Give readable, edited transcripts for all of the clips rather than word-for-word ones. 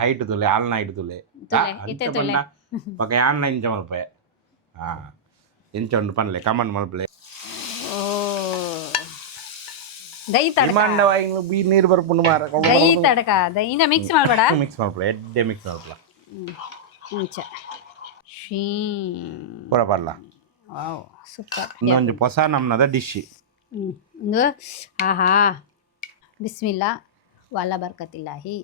height ತುಲೆ ಆಲ್ನ height ತುಲೆ ಅಂಚ ಪಂಡ ಪಕ್ಕ ಯಾನ್ನ ಇಂಚ ಮಲ್ಪೆ ಇಂಚ ಉಂಡು ಪನ್ಲೆ ಕಮಂಡ್ ಮಲ್ಪಲೆ ದೈ ತಡಕ ಇಮಾಂಡ ವಾಯಿಗಳು ಬೀ ನೀರು ಬರ್ಪುಂಡು ಮಾರ ದೈ ತಡಕ ದೈನ ಮಿಕ್ಸ್ ಮಾಡ್ಬೇಡ ಮಿಕ್ಸ್ ಮಲ್ಪಲೆ ಎಡ್ಡೆ ಮಿಕ್ಸ್ ಮಲ್ಪಲ ಇಂಚ ಶೀ ಪೂರ ಪರ್ಲ ವಾವ್ ಸೂಪರ್ ಇನ್ನೊಂದು ಹೊಸ ನಮ್ನದ ಡಿಶ್ ಒಂದು ಆಹಾ ಬಿಸ್ಮಿಲ್ಲಾ ವಾಲ ಬರ್ಕತಿಲ್ಲಾಹಿ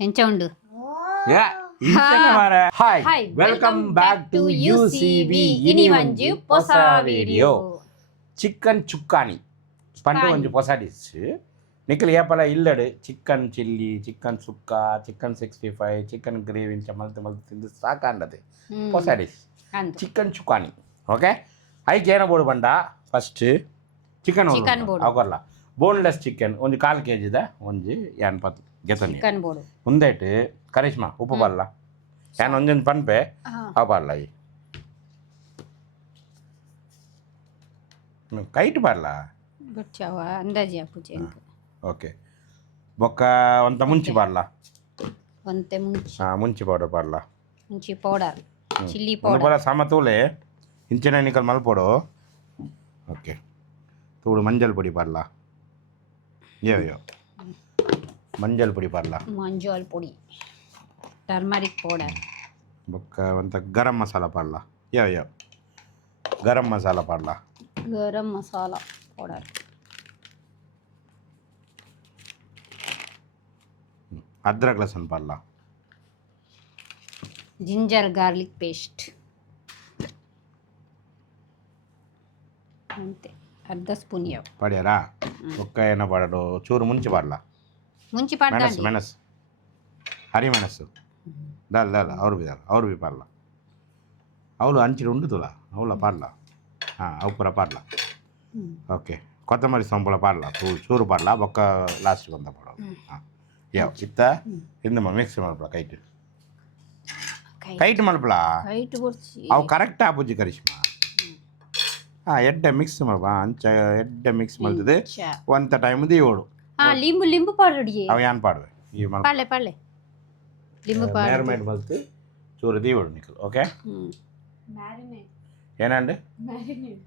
ಎಂಚ ಉಂಡು ಹಾಯ್ ವೆಲ್ಕಮ್ ಬ್ಯಾಕ್ ಟು ಯುಸಿವಿ ಇನಿ ಒಂಜಿ ಹೊಸ ವಿಡಿಯೋ ಚಿಕನ್ ಚುಕ್ಕಾನಿ ಪಂಡ ಒಂಜಿ ಹೊಸ ಡಿಶ್ ನಿಖಲ್ ಏಪಲ ಇಲ್ಲಡು chicken chilli chicken sukka chicken 65 chicken gravy ಇಂಚ ಮಲ್ತು ಮಲ್ತು ತಿಂದು ಸಾಕಾಂಡದೆ ಹೊಸ ಡಿಶ್ ಚಿಕನ್ ಚುಕ್ಕಾನಿ ಓಕೆ ಐಕೆ ಏನ ಬೋಡು ಬಂಡ ಫಸ್ಟ್ ಚಿಕನ್ ಅವಲ್ಲ ಬೋನ್ಲೆಸ್ ಚಿಕನ್ ಒಂದು 1/4 kg ಒಂಜಿ ಏನ್ ಪತ್ ಗೆತನಿ ಚಿಕನ್ ಬೋಡು ಮುಂದೈಟ್ ಕರಿಷ್ಮಾ ಉಪ್ಪು ಬಲ್ಲ ಏನ್ ಒಂಜೊಂದು ಪನ್ಪೆ ಅವ ಬಲ್ಲ ಕೈಟ್ ಬರಲ್ಲ ಗೊತ್ತವ ಅಂದಾಜಿ ಅಪ್ಪುಜಿ ಓಕೆ ಬೊಕ್ಕ ಒಂತ ಮುಂಚಿ ಬರಲ್ಲ ಒಂತೆ ಮುಂಚಿ ಮುಂಚಿ ಪೌಡರ್ ಬರಲ್ಲ ಮುಂಚಿ ಪೌಡರ್ ಚಿಲ್ಲಿ ಪೌಡರ್ ಬರ ಸಮತೂಲೆ ಇಂಚಿನ ನಿಕಲ್ ಮಲ್ಪೊಡು ಓಕೆ ತೂಡು ಮಂಜಲ್ ಪೊಡಿ ಬರಲ್ಲ ಯೋ ಮಂಜಲ್ ಪೊಡಿ ಬರಲ್ಲ ಮಂಜಲ್ ಪೊಡಿ ಟರ್ಮರಿಕ್ ಪೌಡರ್ ಬೊಕ್ಕ ಒಂತ ಗರಂ ಮಸಾಲ ಬರಲ್ಲ ಯೋ ಗರಂ ಮಸಾಲ ಬರಲ್ಲ ಗರಂ ಮಸಾಲ ಪೌಡರ್ ಅದ್ರಕ್ ಲಸನ್ ಬರಲ್ಲ ಜಿಂಜರ್ ಗಾರ್ಲಿಕ್ ಪೇಸ್ಟ್ ಅಂತೆ ಅರ್ಧ ಸ್ಪೂನ್ ಯಾವ ಪಡ್ಯಾರಾ ಬೊಕ್ಕ ಏನ ಪಡಡು ಚೂರು ಮುಂಚೆ ಬರಲ್ಲ ಮುಂಚಿ ಮೆಣಸು ಮೆಣಸು ಹರಿಮೆಣಸು ದಲ್ಲ ಅವ್ರು ಬಿ ಪಾರ್ಲ ಅವಳು ಅಂಚಿಡು ಉಂಡು ತುಲ ಅವಳ ಪಾರ್ಲ ಅವು ಪೂರ ಪಾರ್ಲ ಓಕೆ ಕೊತ್ತಂಬರಿ ಸೊಂಪುಳ ಪಾರ್ಲ ಚೂರು ಪಾರ್ಲ ಬೊಕ್ಕ ಲಾಸ್ಟ್ ಬಂದ ಪಡೋದು ಯಾವ ಇತ್ತ ಇಂದು ಮಿಕ್ಸ್ ಮಲ್ಪಲ ಕೈಟ್ ಮಲ್ಪಲ ಅವು ಕರೆಕ್ಟ್ ಆಪುಜಿ ಕರಿಷ್ಮಾ ಎಡ್ಡೆ ಮಿಕ್ಸ್ ಮಲ್ಪ ಅಂಚ ಎಡ್ಡೆ ಮಿಕ್ಸ್ ಮಲ್ತದೆ ಒಂತ ಟೈಮ್ ದೀವೋಡು ಲಿಂಬು ಲಿಂಬು ಪಾಡ್ರಿ ಅವು ಯಾನ್ ಪಾಡುವೆ ಈ ಪಾಳೆ ಪಾಳೆ ಲಿಂಬು ಪಾಡು ಮ್ಯಾರಿನೇಟ್ ಮಲ್ತು ಚೂರು ದೀವೋಡು ನಿಕಲ್ ಓಕೆ ಏನಂಡೆ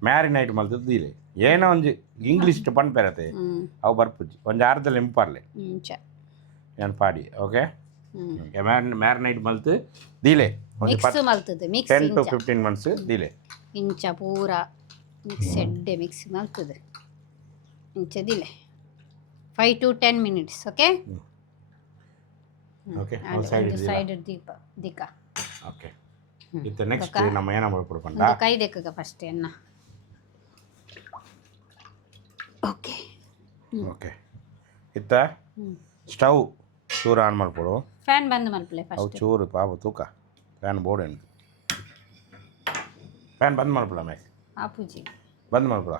ಮ್ಯಾರಿನೇಟ್ ಮಲ್ತು ದೀಲೆ ಏನೋ ಒಂಜಿ ಇಂಗ್ಲೀಷ್ ಪನ್ಪೆರತೆ ಅವು ಬರ್ಪುಜಿ ಒಂಜಿ ಅರ್ಧ ಲಿಂಬು ಪಾರ್ಲೆ ಏನು ಪಾಡಿ ಓಕೆ ಮ್ಯಾರಿನೇಟ್ ಮಲ್ತು ದೀಲೆ ಮಿಕ್ಸ್ ಮಲ್ತದೆ ಮಿಕ್ಸ್ 10 to 15 ಮಿನಿಟ್ಸ್ ದೀಲೆ ಇಂಚ ಪೂರ ಮಿಕ್ಸ್ ಎಡ್ಡೆ ಮಿಕ್ಸ್ ಮಲ್ತದೆ ಇಂಚ ದಿಲೆ 5 to 10 minutes okay okay side ದೀಪ ದಿಕ್ಕ ಓಕೆ ಇತ್ತ ನೆಕ್ಸ್ಟ್ ನಮ್ಮ ಏನ ಮಾಡ್ಬಿಡು ಪಂಡ ಕೈ ದೆಕ್ಕಗ ಫಸ್ಟ್ ಎನ್ನ ಓಕೆ ಓಕೆ ಇತ್ತ ಸ್ಟವ್ ಚೂರು ಆನ್ ಮಾಡ್ಕೊಡು ಫ್ಯಾನ್ ಬಂದ್ ಮಲ್ಪಲೆ ಅವು ಫಸ್ಟ್ ಚೂರು ಪಾಪು ತೂಕ ಫ್ಯಾನ್ ಬೋರ್ಡ್ ಫ್ಯಾನ್ ಬಂದ್ ಮಾಡ್ಬಿಡ ಮ್ಯಾಕ್ ಆಪುಜಿ ಬಂದ್ ಮಾಡ್ಬಿಡ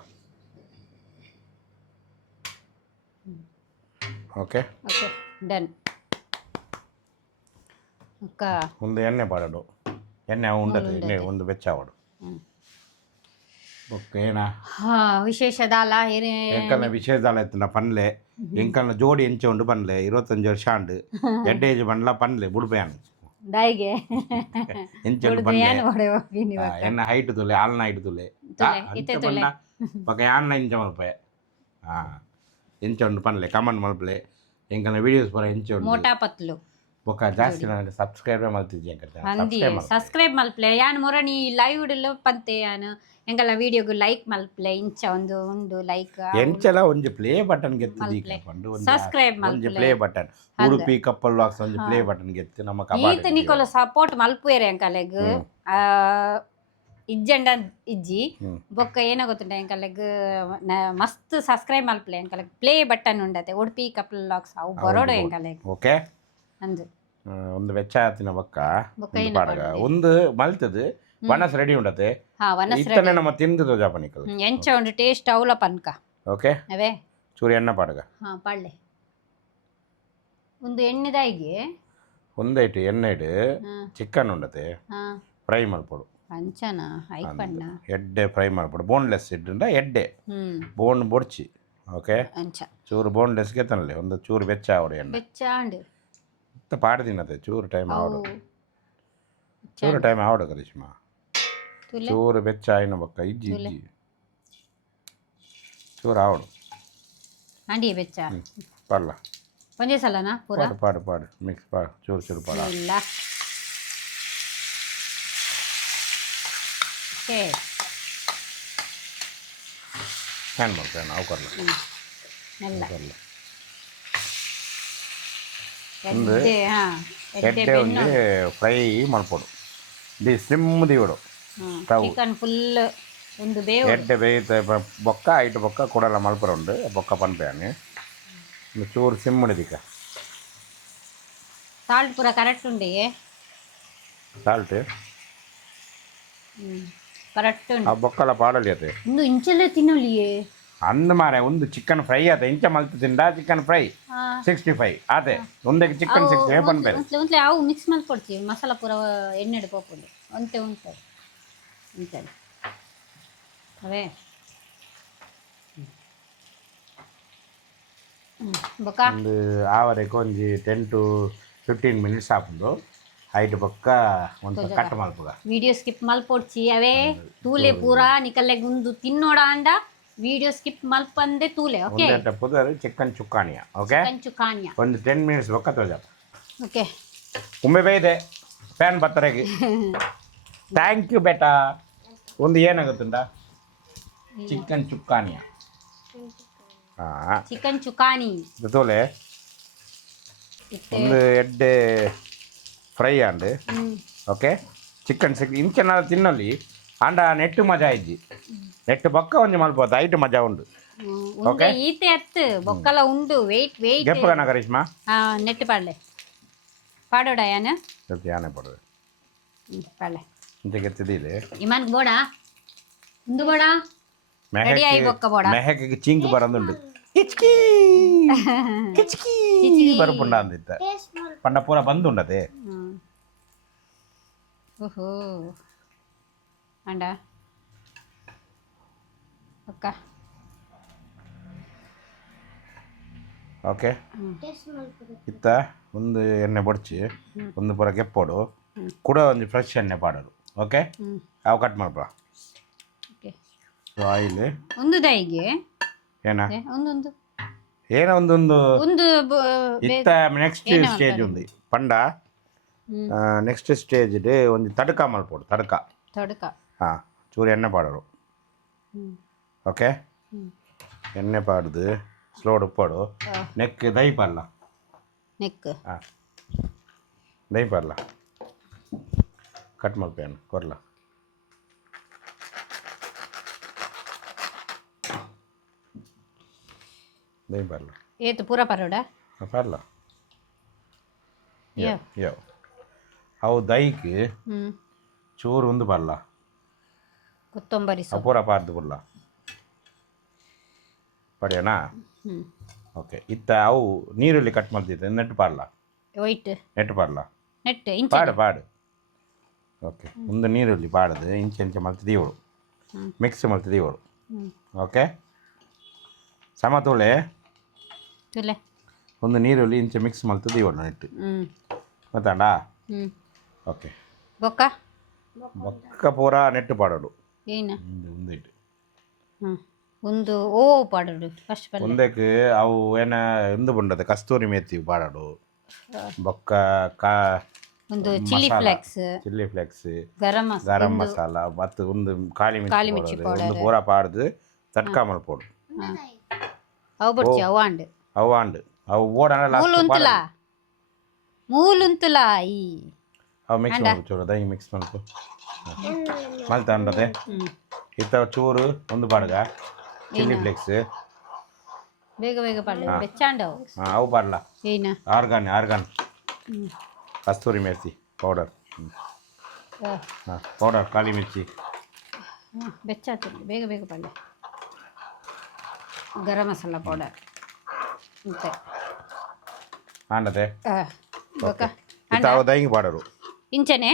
ಓಕೆ ಓಕೆ ಡನ್ ಅಕ್ಕ ಒಂದು ಎಣ್ಣೆ ಪಾಡೋಡು ಎಣ್ಣೆ ಉಂಡದು ಎಣ್ಣೆ ಒಂದು ಬೆಚ್ಚ ಆವಡು ಓಕೆ ಏನಾ ವಿಶೇಷದಾಲ ಎಂಕಲ್ನ ವಿಶೇಷದಾಲ ಎತ್ತಿನ ಪನ್ಲೆ ಎಂಕಲ್ನ ಜೋಡಿ ಎಂಚ ಉಂಡು ಪನ್ಲೆ 25 ವರ್ಷ ಆಂಡು ಎಡ್ಡೇಜ್ ಪನ್ಲ ಪನ್ಲೆ ಬುಡ್ಪೆಯಾನು ಡೈಗೆ ಎಂಚ ಎನ್ನ ಹೈಟ್ ತುಲೆ ಆಲ್ನ ಹೈಟ್ ತುಲೆ ಪಕ್ಕ ಯಾನ್ನ ಇಂಚ ಮಲ್ಪೆ ಎಂಚ ಉಂಡು ಪನ್ಲೆ ಕಮೆಂಟ್ ಮಲ್ಪಲೆ ಎಂಕಲ್ನ ವಿಡಿಯೋಸ್ ಪರ ಎಂಚ ಉಂಡು ಮೋಟಾ ಪತ್ಲು ಬೊಕ್ಕ ಜಾಸ್ತಿ ನನಗೆ ಸಬ್ಸ್ಕ್ರೈಬ್ ಮಲ್ತಿದ್ದೆ ಅಂದಿ ಸಬ್ಸ್ಕ್ರೈಬ್ ಮಲ್ಪಲೆ ಯಾನ್ ಮೊರನಿ ಲೈವ್ ಇಡಲು ಪಂತೆ ಯಾನ್ ಎಂಗಲ ವಿಡಿಯೋಗು ಲೈಕ್ ಮಲ್ಪಲೆ ಇಂಚ ಒಂದು ಉಂಡು ಲೈಕ್ ಎಂಚಲ ಒಂಜಿ ಪ್ಲೇ ಬಟನ್ ಗೆತ್ತು ಪಂಡು ಸಬ್ಸ್ಕ್ರೈಬ್ ಒಂಜಿ play button Udupi couple walks ಒಂಜಿ ಪ್ಲೇ ಬಟನ್ ಗೆತ್ತು ನಮ್ಮ ಈತ ನಿಕೋಲ ಸಪೋರ್ಟ್ ಮಲ್ಪುಯರೆ ಎಂಕಲೆಗ್ ಇಜ್ಜಂಡ ಇಜ್ಜಿ ಬೊಕ್ಕ ಏನ ಗೊತ್ತುಂಟ ಎಂಕಲೆಗ್ ಮಸ್ತ್ ಸಬ್ಸ್ಕ್ರೈಬ್ ಮಲ್ಪಲೆ ಎಂಕಲೆಗ್ ಪ್ಲೇ ಬಟನ್ ಉಂಡತೆ ಉಡುಪಿ ಕಪ್ಪಲ್ ವಾಕ್ಸ್ ಅವು ಬರೋಡು ಎಂಕಲೆಗ್ ಓಕೆ ಅಂದು ಒಂದು ವೆಚ್ಚ ಆತಿನ ಬೊಕ್ಕ ಒಂದು ಮಲ್ತದು ವನಸ್ ರೆಡಿ ಉಂಡತೆ ಇತ್ತನೆ ನಮ್ಮ ತಿಂದು ಜಾಪನಿಕಲ್ ಎಂಚ ಉಂಡು ಟೇಸ್ಟ್ ಅವಲ ಪನ್ಕ ಓಕೆ ಅವೇ ಚೂರು ಎಣ್ಣೆ ಪಾಡಗ ಪಾಡ್ಲೆ ಒಂದು ಎಣ್ಣೆದಾಯಿಗೆ ಒಂದೈಟು ಎಣ್ಣೆ ಇಡು ಚಿಕನ್ ಉಂಡತೆ ಫ್ರೈ ಮಲ್ಪೊಡು ಅಂಚನ ಐಪಣ್ಣ ಎಡ್ಡೆ ಫ್ರೈ ಮಲ್ಪೊಡು ಬೋನ್ಲೆಸ್ ಇಡ್ಡ ಎಡ್ಡೆ ಬೋನ್ ಬೊಡ್ಚಿ ಓಕೆ ಅಂಚ ಚೂರು ಬೋನ್ಲೆಸ್ಗೆ ತನಲೆ ಒಂದು ಚೂರು ಬೆಚ್ಚ ಆವಡು ಎಣ್ಣೆ ಬೆಚ್ಚಾಂಡ್ ಪಾಡು ತಿನ್ನತ್ತೆ ಚೂರು ಟೈಮ್ ಆವಡು ಅವು ಚೂರು ಟೈಮ್ ಆವಡು ಕರಿಷ್ಮಾ ತುಲೆ ಚೂರು ಬೆಚ್ಚ ಆಯ್ನ ಬೊಕ್ಕ ಇಜ್ಜಿ ಇಜ್ಜಿ ಚೂರು ಆವಡು ಅಂಡಿ ಬೆಚ್ಚ ಪಾಡ್ಲ ಒಂದೇ ಸಲನಾ ಪೂರ ಪಾಡು ಮಿಕ್ಸ್ ಪಾಡು ಚೂರು ಪಾಡ ಇಲ್ಲ ಓಕೆ ಫ್ಯಾನ್ ಮಾಡು ಫ್ಯಾನ್ ಅವು ಕರ್ಲ ಎಲ್ಲ ಕರ್ಲ ಎಡ್ಡೆ ಎಡ್ಡೆ ಒಂಜಿ ಫ್ರೈ ಮಲ್ಪೊಡು ದಿ ಸ್ಲಿಮ್ ದಿವಡು ಚಿಕನ್ ಫುಲ್ ಒಂದು ಬೇವು ಎಡ್ಡೆ ಬೇಯ್ತ ಬೊಕ್ಕ ಐಟು ಬೊಕ್ಕ ಕೂಡಲ ಮಲ್ಪರ ಉಂಡು ಬೊಕ್ಕ ಪನ್ಪೆಯಾನಿ ಒಂದು ಚೂರು ಸಿಮ್ಮುಡು ದಿಕ್ಕ ಸಾಲ್ಟ್ ಪೂರ ಕರೆಕ್ಟ್ ಉಂಡಿ ಸಾಲ್ಟ್ ಕರೆಕ್ಟ್ ಉಂಡು ಆ ಬೊಕ್ಕಲ ಪಾಡಲಿ ಅತೆ ಒಂದು ಇಂಚಲ್ಲೇ ತಿನ್ನಲಿಯೇ ಅಂದ ಮಾರೆ ಒಂದು ಚಿಕನ್ ಫ್ರೈ ಆತ ಇಂಚ ಮಲ್ತು ತಿಂಡ ಚಿಕನ್ ಫ್ರೈ 65 ಆತೆ ಒಂದೇ ಚಿಕನ್ 65 ಪನ್ಪೇರು ಒಂದ್ಲೆ ಅವು ಮಿಕ್ಸ್ ಮಾಡಿ ಕೊಡ್ತೀವಿ ಮಸಾಲ ಪೂರ ಎಣ್ಣೆಡು ಪೋಪುಂಡು ಒಂತೆ ಉಂಟು ಅಂತೆ ಅವೇ ಬೊಕ್ಕ ಒಂದು ಆವರೆಗೆ ಒಂಜಿ 10 to 15 ಮಿನಿಟ್ಸ್ ಆಪುಂಡು ಐಟ್ ಬೊಕ್ಕ ಒಂದು ಕಟ್ ಮಲ್ಪುಗ ವಿಡಿಯೋ ಸ್ಕಿಪ್ ಮಲ್ಪೊಡ್ಚಿ ಅವೇ ತೂಲೆ ಪೂರ ನಿಕಲ್ಲೆ ಗುಂದು ತಿನ್ನೋಡ ಅಂಡ ವಿಡಿಯೋ ಸ್ಕಿಪ್ ಮಲ್ಪಂದೆ ತೂಲೆ ಓಕೆ ಒಂದೇ ಪುದರ್ ಚಿಕನ್ ಚುಕ್ಕಾಣಿಯ ಓಕೆ ಕಂಚು ಕಾನ್ಯ ಒಂದು 10 ಮಿನಿಟ್ಸ್ ಬೊಕ್ಕ ತೋಜ ಓಕೆ ಒಮ್ಮೆ ಬೇಯ್ದೆ ಫ್ಯಾನ್ ಬತ್ತರೆಗೆ ಥ್ಯಾಂಕ್ ಯು ಬೇಟಾ ಒಂದು ಏನಾಗುತ್ತುಂಡ ಚಿಕನ್ ಚುಕ್ಕಾಣಿಯ ಹಾಂ ಚಿಕನ್ ಚುಕಾನಿ ತೋಲೆ ಒಂದು ಎಡ್ಡೆ ಫ್ರೈ ಆಂಡ್ ಓಕೆ ಚಿಕನ್ ಇಂಚನ ತಿನ್ನಲಿ ಆಂಡ ನೆಟ್ಟು ಮಜಾ ಇಜ್ಜಿ ನೆಟ್ಟು ಬೊಕ್ಕ ಒಂಜಿ ಮಲ್ಪೋದು ಐಟು ಮಜಾ ಉಂಡು ಉಂಡೆ ಈತೆ ಅತ್ತು ಬೊಕ್ಕಲ ಉಂಡು ವೆಯ್ಟ್ ವೆಯ್ಟ್ ಗೆಪ್ಪಗನ ಕರಿಷ್ಮಾ ನೆಟ್ಟು ಪಾಡ್ಲೆ ಪಾಡೋಡ ಯಾನ ಸ್ವಲ್ಪ ಯಾನೆ ಪಡೋದು ಪಾಡ್ಲೆ ಇಂತ ಗೆತ್ತಿದಿಲ್ಲ ಇಮಾನ್ಗೆ ಬೋಡ ಉಂದು ಬೋಡ ರೆಡಿ ಆಯಿ ಬೊಕ್ಕ ಬೋಡ ಮೆಹಕಿಗೆ ಚಿಂಕ್ ಬರಂದುಂಡು ಕಿಚ್ಕಿ ಕಿಚ್ಕಿ ಬರಪುಂಡ ಅಂದಿತ್ತ ಪಂಡ ಪೂರ ಬಂದುಂಡದೆ ಓಹೋ ಅಂಡ ಅಕ್ಕ ಓಕೆ ಇತ್ತ ಒಂದು ಎಣ್ಣೆ ಬೊಡ್ಚಿ ಒಂದು ಪೂರ ಗೆಪ್ಪೋಡು ಕೂಡ ಒಂದು ಫ್ರೆಶ್ ಎಣ್ಣೆ ಪಾಡೋದು ಓಕೆ ಅವು ಕಟ್ ಮಾಡ್ಬ ಓಕೆ ಆಯಿಲ್ ಒಂದು ದೈಗೆ ಏನ ಒಂದೊಂದು ಏನೋ ಒಂದೊಂದು ಒಂದು ಇತ್ತ ನೆಕ್ಸ್ಟ್ ಸ್ಟೇಜ್ ఉంది ಪಂಡ ನೆಕ್ಸ್ಟ್ ಸ್ಟೇಜ್ ಒಂದು ತಡಕ ಮಲ್ಪೋಡು ತಡಕ ತಡಕ ಹಾಂ ಚೂರು ಎಣ್ಣೆ ಪಾಡೋರು ಓಕೆ ಎಣ್ಣೆ ಪಾಡ್ದು ಸ್ಲೋಡ್ ಉಪ್ಪೋಡು ನೆಕ್ ದೈ ಪಲ್ಲ ನೆಕ್ ಹಾಂ ದೈ ಪಲ್ಲ ಕಟ್ ಮಲ್ಪೇನು ಕೊರ್ಲ ದೈ ಪಲ್ಲ ಏತು ಪೂರ ಪರೋಡ ಪಲ್ಲ ಯೋ ಅವು ದೈಕ್ ಚೂರು ಒಂದು ಪಲ್ಲ ಕೊತ್ತಂಬರಿ ಸೊಪ್ಪು ಪೂರ ಪಾರ್ದು ಪುಲ್ಲ ಪಡೆಯನಾ ಓಕೆ ಇತ್ತ ಅವು ನೀರುಳ್ಳಿ ಕಟ್ ಮಾಡ್ತಿದ್ದೆ ನೆಟ್ಟು ಪಾಡ್ಲ ವೈಟ್ ನೆಟ್ಟು ಪಾಡ್ಲ ನೆಟ್ ಇಂಚ ಪಾಡು ಓಕೆ ಒಂದು ನೀರುಳ್ಳಿ ಪಾಡದು ಇಂಚೆ ಇಂಚೆ ಮಲ್ತು ದೀವಳು ಮಿಕ್ಸ್ ಮಲ್ತು ದೀವಳು ಓಕೆ ಸಮತೋಳೆ ತುಲೆ ಒಂದು ನೀರುಳ್ಳಿ ಇಂಚೆ ಮಿಕ್ಸ್ ಮಲ್ತು ದೀವಳು ನೆಟ್ಟು ಗೊತ್ತಾಂಡ ಓಕೆ ಬೊಕ್ಕ ಬೊಕ್ಕ ಪೂರ ನೆಟ್ಟು ಪಾಡೋಡು ಏನ ಒಂದಿಟ್ಟು ಒಂದು ಓ ಪಾಡೋಡು ಫಸ್ಟ್ ಪಲ್ಲೆ ಒಂದಕ್ಕೆ ಅವು ಏನ ಎಂದು ಬಂಡದೆ ಕಸ್ತೂರಿ ಮೇಥಿ ಪಾಡೋಡು ಬೊಕ್ಕ ಒಂದು ಚಿಲ್ಲಿ ಫ್ಲೇಕ್ಸ್ ಗರಂ ಮಸಾಲ ಮತ್ತು ಒಂದು ಕಾಳಿ ಮಿರ್ಚಿ ಪೌಡರ್ ಒಂದು ಪೂರ ಪಾಡ್ದು ತಟ್ಕ ಮಲ್ಪೋಡು ಅವು ಬಡ್ಚಿ ಅವು ಆಂಡ್ ಅವು ಓಡನ ಮೂಲುಂತುಲ ಈ ಅವು ಮಿಕ್ಸ್ ಮಾಡ್ಬೇಕು ಚೂರು ದೈ ಮಿಕ್ಸ್ ಮಾಡ್ಕೊ ಮಲ್ತ ಅಂಡದೆ ಇತ್ತ ಚೂರು ಒಂದು ಪಾಡ್ಗ ಚಿಲ್ಲಿ ಫ್ಲೇಕ್ಸ್ ಬೇಗ ಬೇಗ ಪಾಡ್ಲೆ ಬೆಚ್ಚಾಂಡವು ಅವು ಪಾಡ್ಲ ಏನ ಆರ್ಗಾನ್ ಕಸ್ತೂರಿ ಮೇಥಿ ಪೌಡರ್ ಪೌಡರ್ ಕಾಳಿ ಮಿರ್ಚಿ ಬೆಚ್ಚಾತು ಬೇಗ ಬೇಗ ಪಾಡ್ಲೆ ಗರಂ ಮಸಾಲ ಪೌಡರ್ ಮತ್ತೆ ಆಂಡದೆ ಬೊಕ್ಕ ಇತ್ತ ಅವು ದೈಂಗ್ ಪಾಡರು ಇಂಚನೆ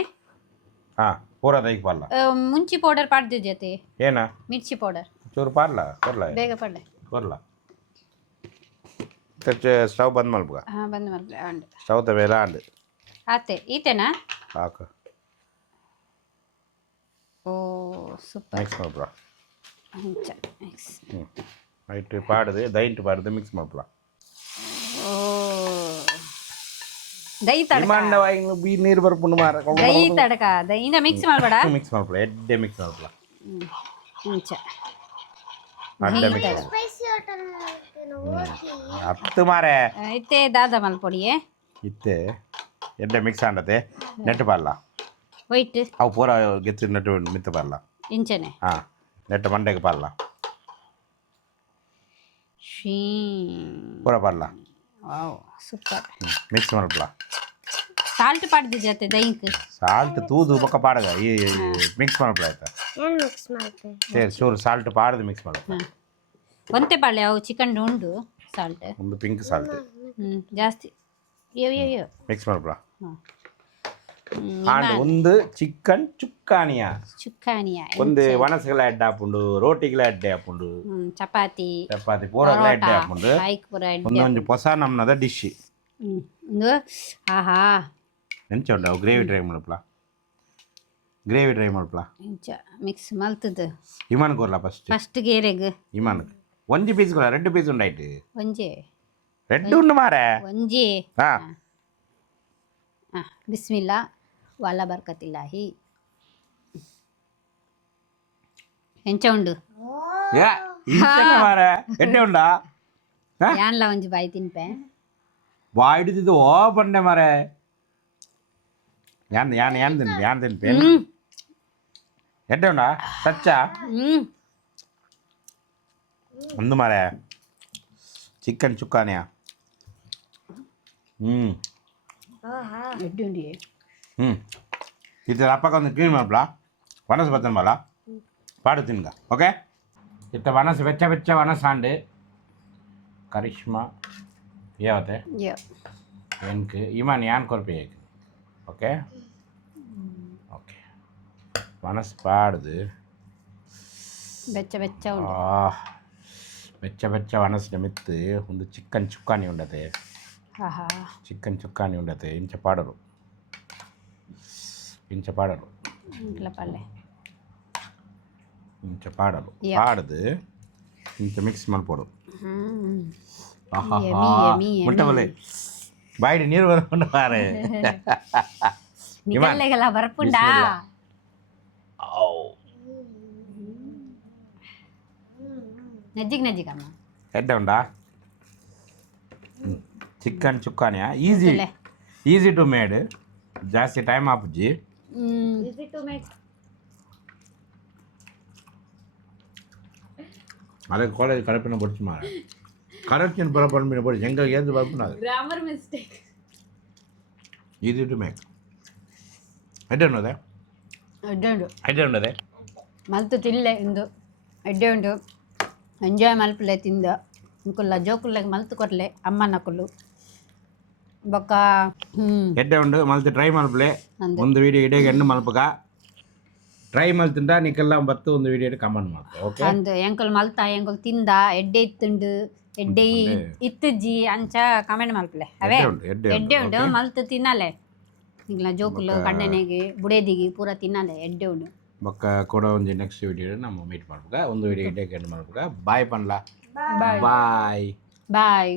ಹಾಂ ಪೂರ ದೈಂಗ್ ಪಾಡ್ಲ ಮುಂಚಿ ಪೌಡರ್ ಪಾಡ್ದು ಜೊತೆ ಏನ ಮಿರ್ಚಿ ಪೌಡರ್ ಚೂರು ಪಾಡ್ಲ ಕೊರ್ಲ ಬೇಗ ಪಾಡ್ಲೆ ಕೊರ್ಲ ಸ್ಟವ್ ಬಂದ್ ಮಾಡ್ಬೇಕ ಹಾಂ ಬಂದು ಮಲ್ಪಲೆ ಅಂಡು ಸ್ಟವ್ ತವೇಲ ಅಂಡು ಆತೆ ಈತೆನಾ ಹಾಕು ಓ ಸೂಪರ್ ಮಿಕ್ಸ್ ಮಾಡ್ಬಿಡ ಅಂಚ ಮಿಕ್ಸ್ ನೈಟ್ ಪಾಡುದು ದೈಂಟ್ ಪಾಡುದು ಮಿಕ್ಸ್ ಮಾಡ್ಬಿಡ ಓ ದೈ ತಡಕ ವಿಮಾನವಾಯಿಗಳು ಬೀ ನೀರು ಬರ್ಪುಂಡು ಮಾರ ದೈ ತಡಕ ದೈನ ಮಿಕ್ಸ್ ಮಾಡಬೇಡ ಮಿಕ್ಸ್ ಮಾಡ್ಬಿಡ ಎಡ್ಡೆ ಮಿಕ್ಸ್ ಮಾಡ್ಬಿಡ ಅಂಚ ಅಡ್ಡೆ ಮಿಕ್ಸ್ ಹತ್ತು ಮಾರೆ ಐತೆ ದಾದ ಮಲ್ಪೊಡಿಯೇ ಇತ್ತೆ ಎಡ್ಡೆ ಮಿಕ್ಸ್ ಆಂಡತೆ ನೆಟ್ಟು ಪಾರ್ಲ ವೈಟ್ ಅವು ಪೂರ ಗೆತ್ತು ನೆಟ್ಟು ಮಿತ್ತು ಪಾರ್ಲ ಇಂಚನೆ ಹಾಂ ನೆಟ್ಟು ಮಂಡೆಗೆ ಪಾರ್ಲ ಶೀ ಪೂರ ಪಾರ್ಲ ವಾವ್ ಸೂಪರ್ ಮಿಕ್ಸ್ ಮಾಡ್ಬಿಡ ಸಾಲ್ಟ್ ಪಾಡ್ದು ಜೊತೆ ದೈಂಕ್ ಸಾಲ್ಟ್ ತೂದು ಪಕ್ಕ ಪಾಡಗ ಈ ಮಿಕ್ಸ್ ಮಾಡ್ಬಿಡ ಆಯ್ತಾ ಸರಿ ಚೂರು ಸಾಲ್ಟ್ ಪಾಡ್ದು ಮಿಕ್ಸ್ ಮಾಡ್ಬಿಡ ಒಂತೆ ಪಾಳೆ ಅವು ಚಿಕನ್ ಉಂಡು ಸಾಲ್ಟ್ ಒಂದು ಪಿಂಕ್ ಸಾಲ್ಟ್ ಜಾಸ್ತಿ ಅಯ್ಯೋ ಮಿಕ್ಸ್ ಮಾಡ್ಬಿಡ ಹಾಂ ಆಂಡ್ ಒಂದು ಚಿಕನ್ ಚುಕ್ಕಾನಿಯ ಚುಕ್ಕಾನಿಯ ಒಂದು ವನಸಗಳ ಅಡ್ಡ ಹಾಪುಂಡು ರೋಟಿಗಳ ಅಡ್ಡೆ ಹಾಪುಂಡು ಚಪಾತಿ ಚಪಾತಿ ಪೂರಗಳ ಅಡ್ಡೆ ಹಾಪುಂಡು ಕಾಯ್ಕ್ ಪೂರ ಒಂದೊಂದು ಹೊಸ ನಮ್ನದ ಡಿಶ್ ಒಂದು ಆಹಾ ಎಂಚ ಉಂಡು ಗ್ರೇವಿ ಟ್ರೈ ಮಾಡಪ್ಲ ಗ್ರೇವಿ ಟ್ರೈ ಮಾಡಪ್ಲ ಇಂಚ ಮಿಕ್ಸ್ ಮಲ್ತದ ಇಮಾನ್ ಕೊರ್ಲ ಫಸ್ಟ್ ಗೇರೆಗ್ ಇಮಾನ್ ಒಂಜಿ ಪೀಸ್ ಕೊಡ ರೆಡ್ ಪೀಸ್ ಉಂಡಾಯ್ತು ಒಂಜೆ ರೆಡ್ ಉಂಡು ಮಾರೆ ಒಂಜೆ ಹಾ ಬಿಸ್ಮಿಲ್ಲಾ ವಾಲ ಬರ್ಕತಿಲ್ಲಾಹಿ ಎಂಚ ಉಂಡು ಯಾ ಇಂಚನೆ ಮಾರೆ ಎಡ್ಡೆ ಉಂಡಾ ಯಾನ್ಲ ಒಂಜಿ ಬಾಯಿ ತಿನ್ಪೆ ಬಾಯ್ ಹಿಡಿದಿದ್ದು ಓ ಬಂಡೆ ಮಾರೆ ಯಾನ್ ತಿನ್ಪೆ ಎಡ್ಡೆ ಉಂಡಾ ಸಚ್ಚ ಒಂದು ಮಾರೆ ಚಿಕನ್ ಚುಕ್ಕಾನಿಯ ಎಡ್ಡೆ ಉಂಡಿ ಇದು ಅಪ್ಪಕ್ಕ ಒಂದು ಕ್ಲೀನ್ ಮಾಡ್ಬಿಡ ವನಸ್ ಬರ್ತನ್ ಮಲ್ಲ ಪಾಡು ತಿನ್ಗ ಓಕೆ ಇತ್ತ ವನಸ್ ಬೆಚ್ಚ ಬೆಚ್ಚ ವನಸ್ ಆಂಡು ಕರಿಷ್ಮಾ ಯಾವತ್ತೆ எனக்கு இமான் யான் கொர்பே ஓகே ஓகே மனசு பாடுது ಬೆಚ್ಚ ಬೆಚ್ಚ ಉಂಡು ಬೆಚ್ಚ ಬೆಚ್ಚ ವನಸ್ಸಿನ ಮಿತ್ತು ಒಂದು ಚಿಕನ್ ಚುಕ್ಕಾನಿ ಉಂಡತೆ ಆಹಾ ಚಿಕನ್ ಚುಕ್ಕಾನಿ ಉಂಡತೆ ಇಂಚ ಪಾಡರು ಇಂಕ್ಲ ಪಲ್ಲೆ ಇಂಚ ಪಾಡರು ಪಾಡ್ದು ಇಂಚ ಮಿಕ್ಸ್ ಮಾಡ್ಕೊಡು ಮುಟ್ಟಬಲೆ ಬಾಯಿಡಿ ನೀರು ಬರ್ಕೊಂಡು ಮಾರೆ ನಿಗಲ್ಲೆಗೆಲ್ಲ ಬರ್ಪುಂಡಾ ನಜ್ಜಿಗ್ ಅಮ್ಮ ಎಡ್ಡೆ ಉಂಡಾ ಚಿಕನ್ ಚುಕ್ಕಾನಿಯ ಈಸಿ ಟು ಮೇಡ್ ಜಾಸ್ತಿ ಟೈಮ್ ಆಪುಜ್ಜಿ ಈಸಿ ಟು ಮೇಕ್ ಅದಕ್ಕೆ ಕಾಲೇಜ್ ಕಡಪಿನ ಬಡ್ಚು ಮಾರ ಕರೆಕ್ಟಿನ ಬರಪಣ್ಣ ಬಡ್ಚು ಹೆಂಗ ಏದು ಬರ್ಪುಣ ಅದು grammar mistake easy to make ಎಡ್ಡೆ ಉಂಡದೆ ಎಡ್ಡೆ ಉಂಡದೆ ಮಲ್ತು ತಿಲ್ಲೆ ಇಂದು ಎಡ್ಡೆ ಉಂಡು ಎಂಜಾಯ್ ಮಲ್ಪಲೆ ತಿಂದ ಇಂಕುಲ್ಲ ಜೋಕುಲ್ಲೆಗ್ ಮಲ್ತು ಕೊರ್ಲೆ ಅಮ್ಮನ ಕುಲ್ಲು ಬೊಕ್ಕ ಎಡ್ಡೆ ಉಂಡು ಮಲ್ತು ಟ್ರೈ ಮಲ್ಪಲೆ ಒಂದು ವಿಡಿಯೋ ಇಡೆಗೆ ಎಣ್ಣು ಮಲ್ಪಗ ಟ್ರೈ ಮಲ್ತಿಂದ ನಿಕ್ಕೆಲ್ಲ ಬತ್ತು ಒಂದು ವಿಡಿಯೋ ಕಮೆಂಟ್ ಮಾಡ್ತೆ ಓಕೆ ಅಂದು ಎಂಕುಲ್ ಮಲ್ತ ಎಂಕುಲ್ ತಿಂದ ಎಡ್ಡೆ ಇತ್ತುಂಡು ಎಡ್ಡೆ ಇತ್ತಜ್ಜಿ ಅಂಚ ಕಮೆಂಟ್ ಮಲ್ಪಲೆ ಅವೇ ಎಡ್ಡೆ ಉಂಡು ಮಲ್ತು ತಿನ್ನಲೆ ಇಂಗ್ಲ ಜೋಕುಲು ಕಣ್ಣನೆಗೆ ಬುಡೇದಿಗೆ ಪೂರ ತಿನ್ನಲೆ ಎಡ್ಡೆ ಉಂಡು ಬೊಕ್ಕ ಕೂಡ ಒಂದು ನೆಕ್ಸ್ಟ್ ವಿಡಿಯೋ ನಮ್ಮ ಮೀಟ್ ಮಾಡ್ಬೇಕ ಒಂದು ವಿಡಿಯೋ ಇಡೆಗೆ ಎಂಡ್ ಮಾಡ್ಬೇಕ ಬಾಯ್ ಪನ್ಲ ಬಾಯ್ ಬಾಯ್